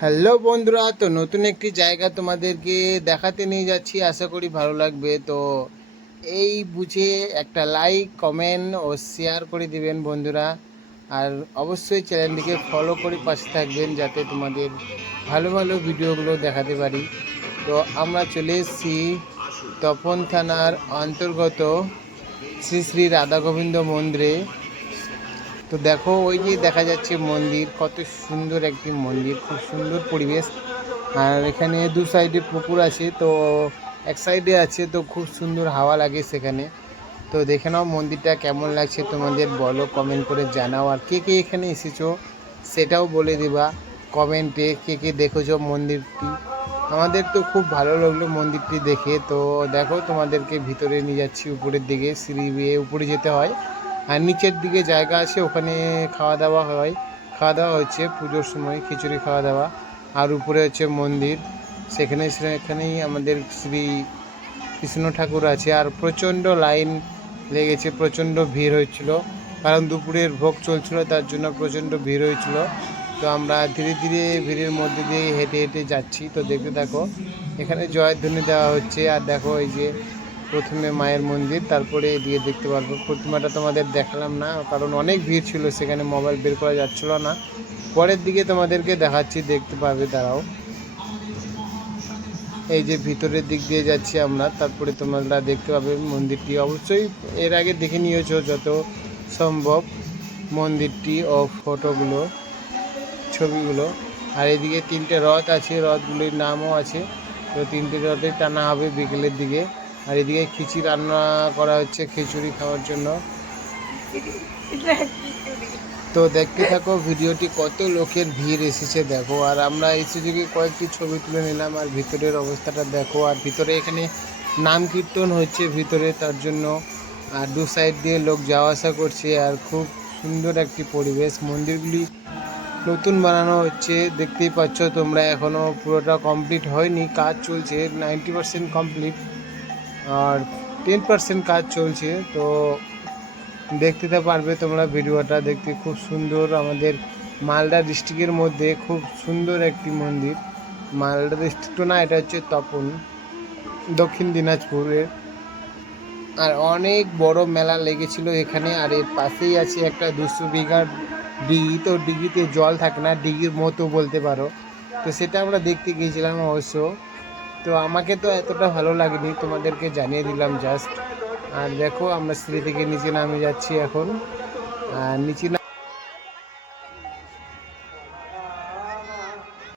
Hello বন্ধুরা, তো নতুন একটি জায়গা তোমাদেরকে দেখাতে নিয়ে যাচ্ছি। আশা করি ভালো লাগবে। তো এই বুঝে একটা লাইক, কমেন্ট ও শেয়ার করে দিবেন বন্ধুরা। আর অবশ্যই চ্যানেলটিকে ফলো করে পাশে থাকবেন, যাতে তোমাদের ভালো ভালো ভিডিওগুলো দেখাতে পারি। তো আমরা চলে এসেছি তপন থানার অন্তর্গত শ্রী শ্রী রাধা গোবিন্দ মন্দিরে। তো দেখো, ওই যে দেখা যাচ্ছে মন্দির, কত সুন্দর একটি মন্দির, খুব সুন্দর পরিবেশ। আর এখানে দু সাইডে পুকুর আছে, তো এক সাইডে আছে, তো খুব সুন্দর হাওয়া লাগে সেখানে। তো দেখে নাও মন্দিরটা কেমন লাগছে, তোমাদের বলো, কমেন্ট করে জানাও। আর কে কে এখানে এসেছো সেটাও বলে দিবা কমেন্টে, কে কে দেখেছো মন্দিরটি। আমাদের তো খুব ভালো লাগলো মন্দিরটি দেখে। তো দেখো, তোমাদেরকে ভিতরে নিয়ে যাচ্ছি, উপরের দিকে সিঁড়ি বেয়ে উপরে যেতে হয়। আর নিচের দিকে জায়গা আছে, ওখানে খাওয়া দাওয়া হয়, খাওয়া দাওয়া হচ্ছে পুজোর সময় খিচুড়ি খাওয়া দাওয়া। আর উপরে হচ্ছে মন্দির, সেখানেই আমাদের শ্রী কৃষ্ণ ঠাকুর আছে। আর প্রচণ্ড লাইন লেগেছে, প্রচণ্ড ভিড় হয়েছিল, কারণ দুপুরের ভোগ চলছিল, তার জন্য প্রচণ্ড ভিড় হয়েছিল। তো আমরা ধীরে ধীরে ভিড়ের মধ্যে দিয়ে হেঁটে হেঁটে যাচ্ছি। তো দেখতে থাকো, এখানে জয়ধ্বনি দেওয়া হচ্ছে। আর দেখো, এই যে প্রথমে মায়ের মন্দির, তারপরে এদিকে দেখতে পারবো প্রতিমাটা। তোমাদের দেখালাম না, কারণ অনেক ভিড় ছিল, সেখানে মোবাইল বের করা যাচ্ছিল না। পরের দিকে তোমাদেরকে দেখাচ্ছি, দেখতে পাবে, দাঁড়াও। এই যে ভিতরের দিক দিয়ে যাচ্ছি আমরা, তারপরে তোমরা দেখতে পাবে মন্দিরটি। অবশ্যই এর আগে দেখে নিয়েছো যত সম্ভব মন্দিরটি ও ফটোগুলো, ছবিগুলো। আর এদিকে তিনটে রথ আছে, রথগুলির নামও আছে। তো তিনটে রথে টানা হবে বিকেলের দিকে। আর এদিকে খিচুড়ি রান্না করা হচ্ছে, খিচুড়ি খাওয়ার জন্য। তো দেখতে থাকো ভিডিওটি, কত লোকের ভিড় এসেছে দেখো। আর আমরা এসে থেকে কয়েকটি ছবি তুলে নিলাম। আর ভিতরের অবস্থাটা দেখো। আর ভিতরে এখানে নাম কীর্তন হচ্ছে ভিতরে, তার জন্য। আর দু সাইড দিয়ে লোক যাওয়া আসা করছে। আর খুব সুন্দর একটি পরিবেশ। মন্দিরগুলি নতুন বানানো হচ্ছে, দেখতেই পাচ্ছ তোমরা। এখনও পুরোটা কমপ্লিট হয়নি, কাজ চলছে, 90% কমপ্লিট, আর 10% কাজ চলছে। তো দেখতে তো পারবে তোমরা, ভিডিওটা দেখতে খুব সুন্দর। আমাদের মালদা ডিস্ট্রিক্টের মধ্যে খুব সুন্দর একটি মন্দির। মালদা ডিস্ট্রিক্ট না, এটা হচ্ছে তপন, দক্ষিণ দিনাজপুরের। আর অনেক বড় মেলা লেগেছিল এখানে। আর এর পাশেই আছে একটা 200 বিঘার ডিগি। তো ডিগিতে জল থাকে না, ডিগির মতো বলতে পারো। তো সেটা আমরা দেখতে গিয়েছিলাম অবশ্য। তো আমাকে তো এতটা ভালো লাগেনি, তোমাদেরকে জানিয়ে দিলাম জাস্ট। আর দেখো, আমরা সিঁড়ি থেকে নিচে নামে যাচ্ছি এখন। আর নিচে